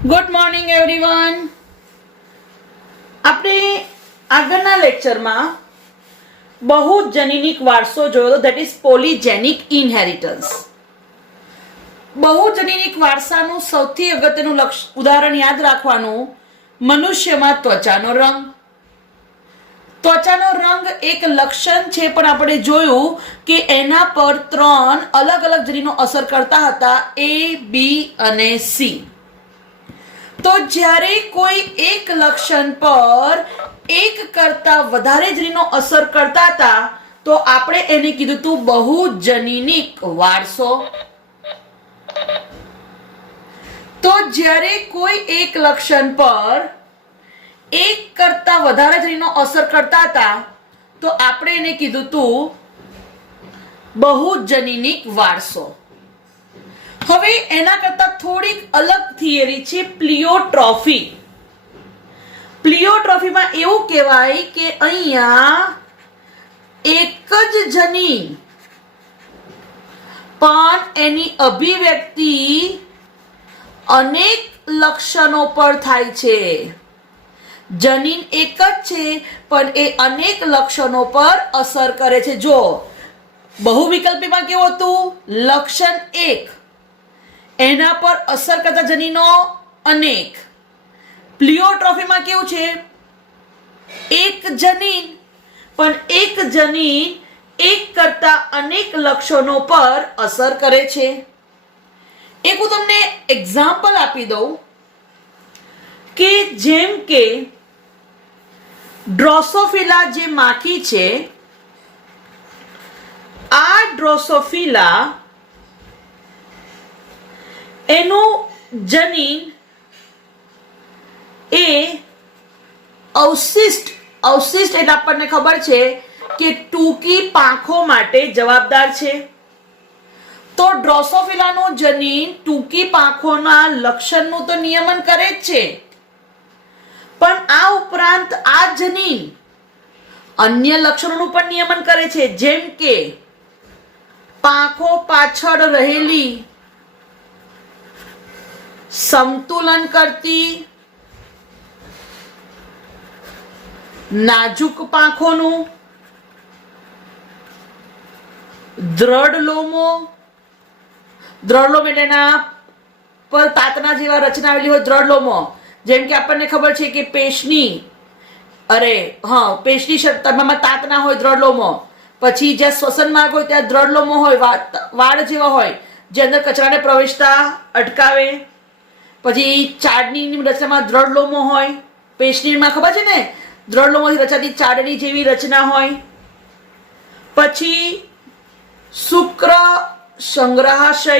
Good morning everyone. આપણે આગળના લેક્ચરમાં બહુજનીનિક વારસો જોયો, ધેટ ઇઝ પોલીજેનિક ઇનહેરિટન્સ. બહુજનીનિક વારસાનું સૌથી અગત્યનું ઉદાહરણ યાદ રાખવાનું, મનુષ્યમાં ત્વચાનો રંગ. ત્વચાનો રંગ એક લક્ષણ છે, પણ આપણે જોયું કે એના પર 3 અલગ અલગ જનીનો અસર કરતા હતા, A, B અને C. તો જ્યારે કોઈ એક લક્ષણ પર એક કરતા વધારે જનીનો અસર કરતા હતા તો આપણે એને કીધું હતું બહુજનીનિક વારસો. તો જ્યારે કોઈ એક લક્ષણ પર એક કરતા વધારે જનીનો અસર કરતા હતા તો આપણે એને કીધું હતું બહુજનીનિક વારસો. હવે એના કરતા થોડીક અલગ થિયરી છે પ્લિયોટ્રોફી. પ્લિયોટ્રોફીમાં એવું કહેવાય કે અહીંયા એક જ જનીન પણ એની અભિવ્યક્તિ અનેક લક્ષણો પર થાય છે. જનીન એક જ છે પણ એ અનેક લક્ષણો પર અસર કરે છે. જો બહુવિકલ્પીમાં કેવું હતું, લક્ષણ એક, એના પર અસર કરતા જનીનો અનેક. પ્લિયોટ્રોફીમાં કેવું છે, એક જનીન પણ એક જનીન એક કરતા અનેક લક્ષણો પર અસર કરે છે. એક હું તમને એક્ઝામ્પલ આપી દઉં કે જેમ કે ડ્રોસોફિલા જે માખી છે, આ ડ્રોસોફિલા એનું જનીન એ અવશિષ્ટ એટલે આપણને ખબર છે કે ટૂંકી પાંખો માટે જવાબદાર છે. તો ડ્રોસોફિલાનું જનીન ટૂંકી પાંખોના લક્ષણનું તો નિયમન કરે જ છે, પણ આ ઉપરાંત આ જનીન અન્ય લક્ષણોનું પણ નિયમન કરે છે, જેમ કે પાંખો પાછળ રહેલી સમતુલન કરતી નાજુક પાંખોનું, દ્રઢ લોમો એટલે એના પર તાતના જેવા રચના આવેલી હોય, દ્રઢ લોમો. જેમ કે આપણને ખબર છે કે પેશની શક્તિમાં તાતના હોય, દ્રઢ લોમો. પછી જ્યાં શ્વસન માર્ગ હોય ત્યાં દ્રઢ લોમો હોય, વાળ જેવા હોય, જે અંદર કચરાને પ્રવેશતા અટકાવે. પછી ચાડની રચનામાં દ્રઢ લોમો હોય. પેશનીમાં ખબર છે ને, દ્રઢ લોમોથી રચાતી ચાડની જેવી રચના હોય. પછી શુક્ર સંગ્રહાશય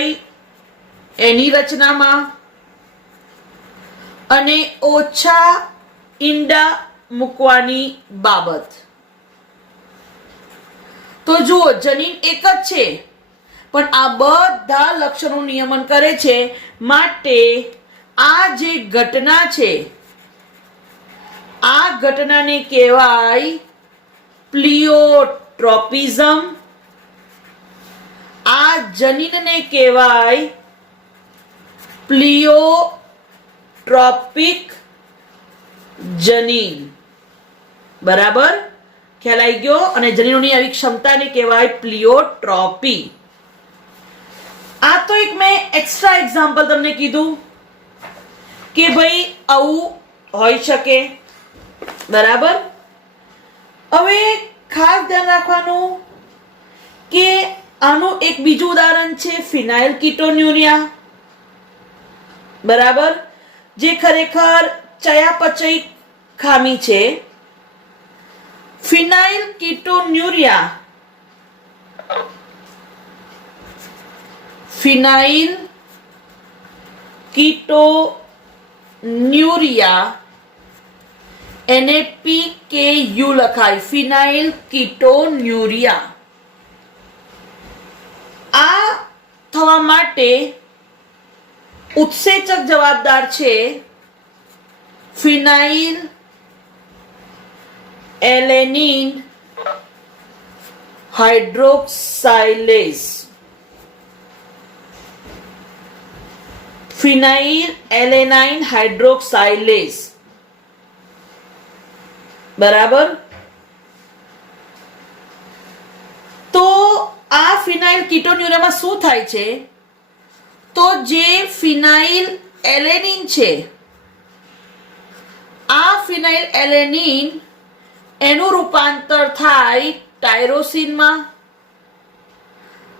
એની રચનામાં, અને ઓછા ઈંડા મૂકવાની બાબત. તો જુઓ, જનીન એક જ છે પણ આ બધા લક્ષણો નિયમન કરે છે. માટે આ જે ઘટના છે, આ ઘટનાને કહેવાય પ્લિયોટ્રોપિઝમ. આ જનીનને કહેવાય પ્લિયોટ્રોપિક જનીન. બરાબર, ખ્યાલ આવી ગયો? અને જનીનોની આવી ક્ષમતાને કહેવાય પ્લિયોટ્રોપી. આ તો એક મેં એક્સ્ટ્રા એક્ઝામ્પલ તમને કીધું કે ભાઈ આવું હોઈ શકે. બરાબર. હવે ખાસ ધ્યાન રાખવાનું કે આનું એક બીજું ઉદાહરણ છે ફિનાઇલ કીટોન્યુરિયા. બરાબર, જે ખરેખર ચયાપચય ખામી છે. ફિનાઇલ કીટોન્યુરિયા એને PKU લખાય, ફિનાઇલ કીટોન્યુરિયા. આ થવા માટે ઉત્સેચક જવાબદાર છે ફિનાઇલ એલેનિન હાઇડ્રોક્સાઇલેઝ. ફિનાઇલ એલેનાઇન હાઇડ્રોક્સાઇલેઝ. બરાબર. તો આ ફિનાઇલ કીટોન્યુરિયામાં શું થાય છે? તો જે ફિનાઇલ એલેનિન છે, આ ફિનાઇલ એલેનિન એનું રૂપાંતર થાય ટાયરોસિનમાં.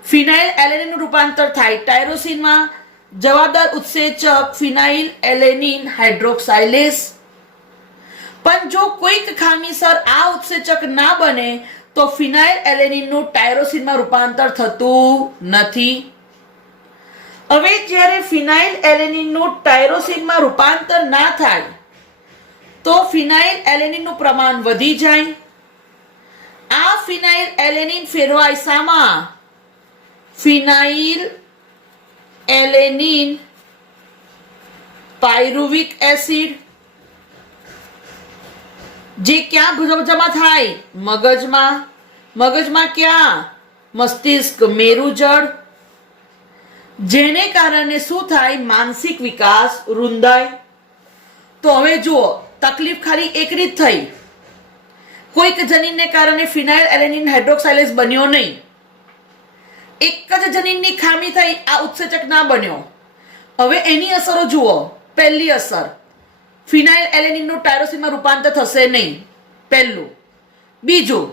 ફિનાઇલ એલેનિનનું રૂપાંતર થાય ટાયરોસિનમાં. જવાબદાર ઉત્સેચક ફિનાઇલ એલેનિન હાઇડ્રોક્સાઇલેઝ. પણ જો કોઈક ખામીસર આ ઉત્સેચક ના બને તો ફિનાઇલ એલેનિનનું ટાયરોસિનમાં રૂપાંતર થતું નથી. હવે જ્યારે ફિનાઇલ એલેનિનનું ટાયરોસિનમાં રૂપાંતર ના થાય તો ફિનાઇલ એલેનિનનું પ્રમાણ વધી જાય. આ ફિનાઇલ એલેનિન ફેરવાય શામાં? ફિનાઇલ એલેનિન પાયરુવિક એસિડ. જે ક્યાં જમા થાય? મગજમાં. મગજમાં ક્યાં? મસ્તિષ્ક, મેરુજળ. જેને કારણે શું થાય? માનસિક વિકાસ રૂંધાય. તો હવે જુઓ, તકલીફ ખાલી એક રીત થઈ. કોઈક જનીનને કારણે ફિનાઇલ એલેનિન હાઇડ્રોક્સાઇલેઝ બન્યો નહીં. એક જ જનીનની ખામી થઈ, આ ઉત્સેચક ના બન્યો. હવે એની અસરો જુઓ. પહેલી અસર, ફિનાઇલ એલેનિનનું ટાયરોસિનમાં રૂપાંતર થશે નહીં. પહેલું. બીજું,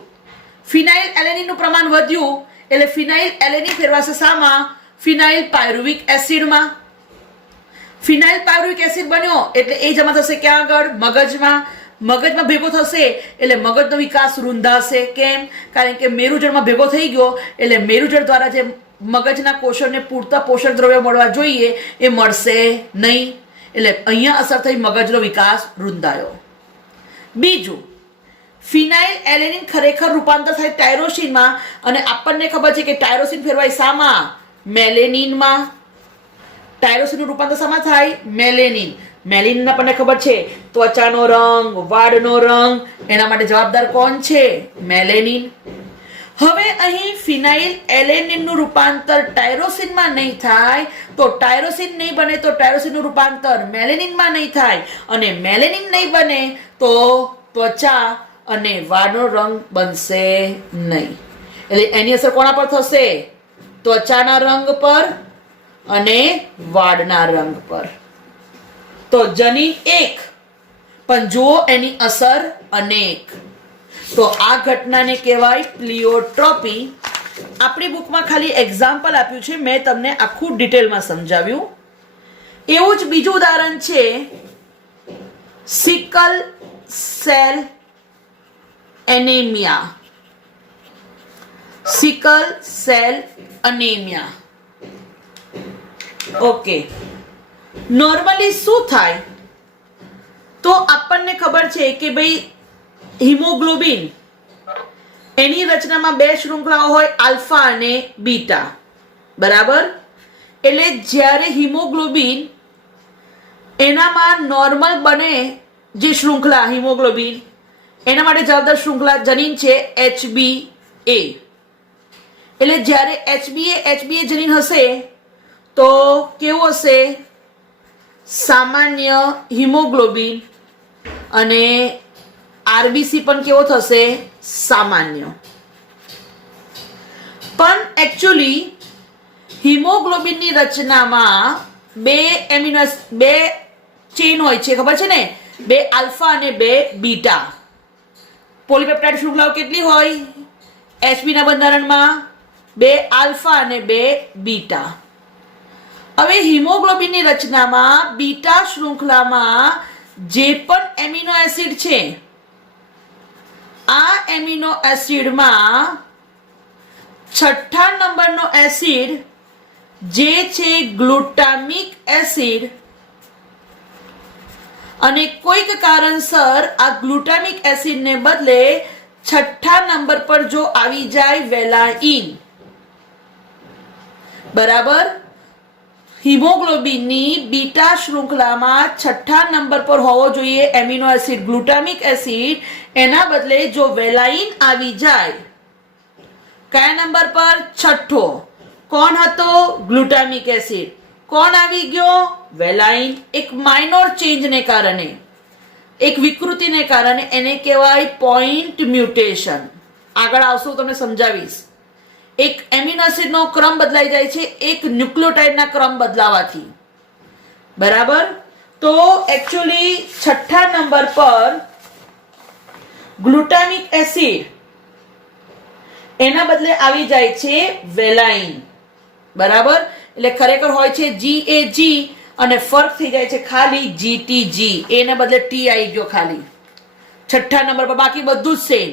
ફિનાઇલ એલેનિનનું પ્રમાણ વધ્યું એટલે ફિનાઇલ એલેનિન ફેરવાશે શામાં? ફિનાઇલ પાયરુવિક એસિડમાં. ફિનાઇલ પાયરુવિક એસિડ બન્યો એટલે એ જમા થશે ક્યાં આગળ? મગજમાં. મગજમાં ભેગો થશે એટલે મગજનો વિકાસ રૂંધાશે. કેમ? કારણ કે મેરુજળમાં ભેગો થઈ ગયો એટલે મેરુજળ દ્વારા જે મગજના કોષોને પૂરતા પોષક દ્રવ્યો મળવા જોઈએ એ મળશે નહીં. એટલે અહીંયા અસર થઈ, મગજનો વિકાસ રૂંધાયો. બીજું, ફિનાઇલ એલેનિન ખરેખર રૂપાંતર થાય ટાયરોસિનમાં અને આપણને ખબર છે કે ટાયરોસિન ફેરવાય શામાં? મેલેનિનમાં. ટાયરોસિનનું રૂપાંતર શામાં થાય? મેલેનિન. મેલેનિન આપણને ખબર છે ત્વચાનો રંગ, વાળનો રંગ, એના માટે જવાબદાર કોણ છે? મેલેનિન. હવે અહીં ફિનાઇલ એલેનિનનું રૂપાંતર ટાયરોસિનમાં નહીં થાય તો ટાયરોસિન નહીં બને તો ટાયરોસિનનું રૂપાંતર મેલેનિનમાં નહીં થાય અને મેલેનિન નહીં બને તો ત્વચા અને વાળનો રંગ બનશે નહીં. એટલે એની અસર કોના પર થશે? ત્વચાના રંગ પર અને વાળના રંગ પર. તો જનીન એક, પણ જુઓ એની અસર અનેક. તો આ ઘટનાને કહેવાય પ્લિયોટ્રોપી. આપણી બુકમાં ખાલી એક્ઝામ્પલ આપ્યું છે, મેં તમને આખું ડિટેલમાં સમજાવ્યું. એવું જ બીજું ઉદાહરણ છે sickle cell anaemia. Sickle cell anaemia. Okay, normally શું થાય? તો આપણને ખબર છે કે ભાઈ હિમોગ્લોબિન એની રચનામાં બે શૃંખલાઓ હોય, આલ્ફા અને બીટા. બરાબર. એટલે જ્યારે હિમોગ્લોબિન એનામાં નોર્મલ બને જે શૃંખલા હિમોગ્લોબિન, એના માટે જવાબદાર શૃંખલા જનીન છે HbA. એટલે જ્યારે HbA જનીન હશે તો કેવું હશે? સામાન્ય હિમોગ્લોબિન. અને આરબીસી પણ કેવો થશે? સામાન્ય. પણ એકચ્યુઅલી હિમોગ્લોબિનની રચનામાં બે ચેઇન હોય છે, ખબર છે ને? બે આલ્ફા અને બે બીટા. પોલીપેપ્ટાઇડ શૃંખલાઓ કેટલી હોય? HB ના બંધારણમાં બે આલ્ફા અને બે બીટા. હવે હિમોગ્લોબિનની રચનામાં બીટા શૃંખલામાં જે પણ એમિનો એસિડ છે, આ એમિનો એસિડમાં છઠ્ઠા નંબરનો એસિડ જે છે ગ્લુટામિક એસિડ, અને કોઈક કારણસર આ ગ્લુટામિક એસિડને બદલે છઠ્ઠા નંબર પર જો આવી જાય વેલાઇન. બરાબર. હિમોગ્લોબિનની બીટા શૃંખલામાં છઠ્ઠા નંબર પર હોવો જોઈએ એમિનો એસિડ ગ્લુટામિક એસિડ, એના બદલે જો વેલાઇન આવી જાય, કયા નંબર પર? છઠ્ઠો. કોણ હતો? Glutamic acid. કોણ આવી ગયો? વેલાઇન. એક માઇનોર ચેન્જને કારણે, એક વિકૃતિને કારણે એને કહેવાય પોઈન્ટ મ્યુટેશન. આગળ આવશું તમને સમજાવીશ. એક એમિનો એસિડનો ક્રમ બદલાઈ જાય છે એક ન્યુક્લિયોટાઇડના ક્રમ બદલાવાથી. બરાબર. તો એકચ્યુઅલી 6થા નંબર પર ગ્લુટામિક એસિડ, એના બદલે આવી જાય છે વેલાઇન. બરાબર. એટલે ખરેખર હોય છે GAG અને ફર્ક થઈ જાય છે ખાલી GTG. એને બદલે T આવી ગયો ખાલી 6થા નંબર પર, બાકી બધું જ સેમ.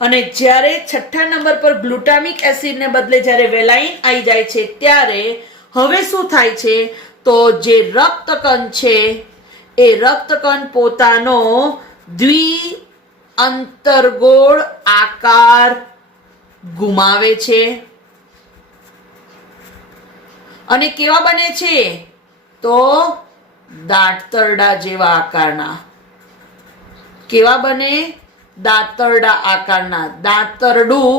અને જ્યારે 6થા નંબર પર ગ્લુટામિક એસિડને બદલે જ્યારે વેલાઇન આવી જાય છે ત્યારે હવે શું થાય છે? તો જે રક્તકણ છે એ રક્તકણ પોતાનો દ્વિઅંતર્ગોળ આકાર ગુમાવે છે. અને કેવા બને છે? તો દાંતરડા જેવા આકારના. કેવા બને? દાંતરડા આકારના. દાંતરડું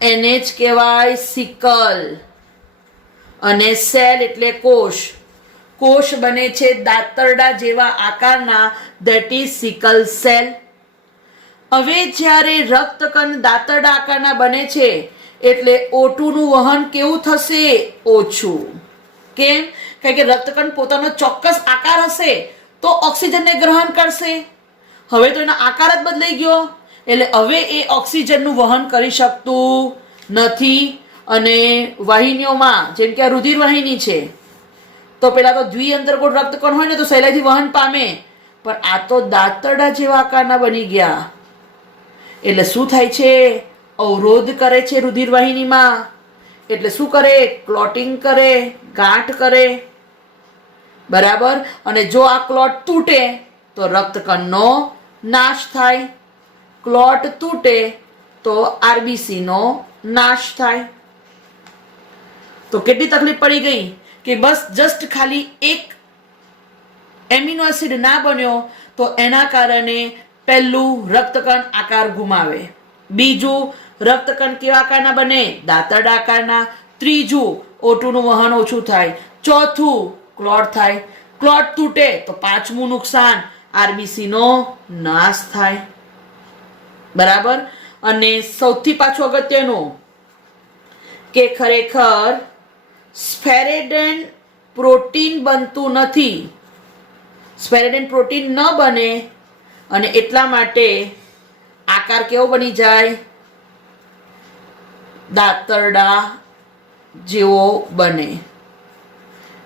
એને જ કહેવાય સિકલ. અને સેલ એટલે કોષ. કોષ બને છે દાંતરડા જેવા આકારના, ધેટ ઇઝ સિકલ સેલ. હવે જ્યારે રક્તકણ દાંતરડા આકારના બને છે એટલે O2 નું વહન કેવું થશે? ઓછું. કેમ? કારણ કે રક્તકણ પોતાનો ચોક્કસ આકાર હશે તો ઓક્સિજનને ગ્રહણ કરશે. હવે તો એનો આકાર જ બદલાઈ ગયો એટલે હવે એ ઓક્સિજનનું વહન કરી શકતું નથી. અને વાહિનીઓમાં, જેમ કે આ રુધિર વાહિની છે, તો પેલા તો દ્વિઅંતર્ગોળ રક્તકણ હોય ને તો સહેલાઈથી વહન પામે, પણ આ તો દાંતરડા જેવા આકારના બની ગયા. એટલે શું થાય છે? અવરોધ કરે છે રુધિર વાહિનીમાં. એટલે શું કરે? ક્લોટિંગ કરે, ગાંઠ કરે. બરાબર. અને જો આ ક્લોટ તૂટે તો રક્તકણનો નાશ થાય. ક્લોટ તૂટે તો RBC નો નાશ થાય. તો કેટલી તકલીફ પડી ગઈ કે બસ જસ્ટ ખાલી એક એમિનો એસિડ ના બન્યો તો એના કારણે પહેલું રક્તકણ આકાર ગુમાવે, બીજું રક્તકણ કેવા આકારના બને? દાંતરડા આકારના, ત્રીજું O2 નું વહન ઓછું થાય, ચોથું ક્લોટ થાય, ક્લોટ તૂટે તો પાંચમું નુકસાન RBC નો નાશ થાય. બરાબર. અને સૌથી પાછું અગત્યનું કે ખરેખર સ્ફેરેડન પ્રોટીન બનતું નથી. સ્ફેરેડન પ્રોટીન ન બને અને એટલા માટે આકાર કેવો બની જાય? દાંતરડા જેવો બને.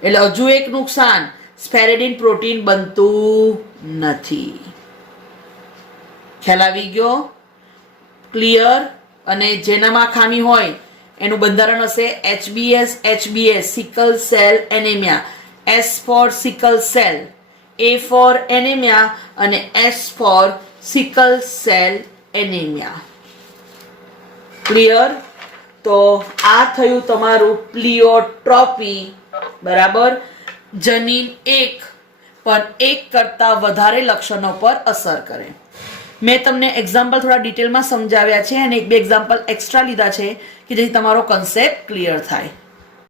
એટલે હજુ એક નુકસાન, સ્ફેરેડિન પ્રોટીન બનતું નથી. ખ્યાલ આવી ગયો? ક્લિયર. અને જેનામાં ખામી હોય એનું બંધારણ હશે HBS, sickle cell anaemia. S for sickle cell, A for anaemia અને S for sickle cell anaemia. Clear? તો આ થયું તમારું પ્લિયોટ્રોપી. બરાબર. જનીન એક પણ એક કરતા વધારે લક્ષણો પર અસર કરે. મેં તમને એક્ઝામ્પલ થોડા ડિટેલમાં સમજાવ્યા છે અને એક બે એક્ઝામ્પલ એક્સ્ટ્રા લીધા છે કે જેથી તમારો કન્સેપ્ટ ક્લિયર થાય.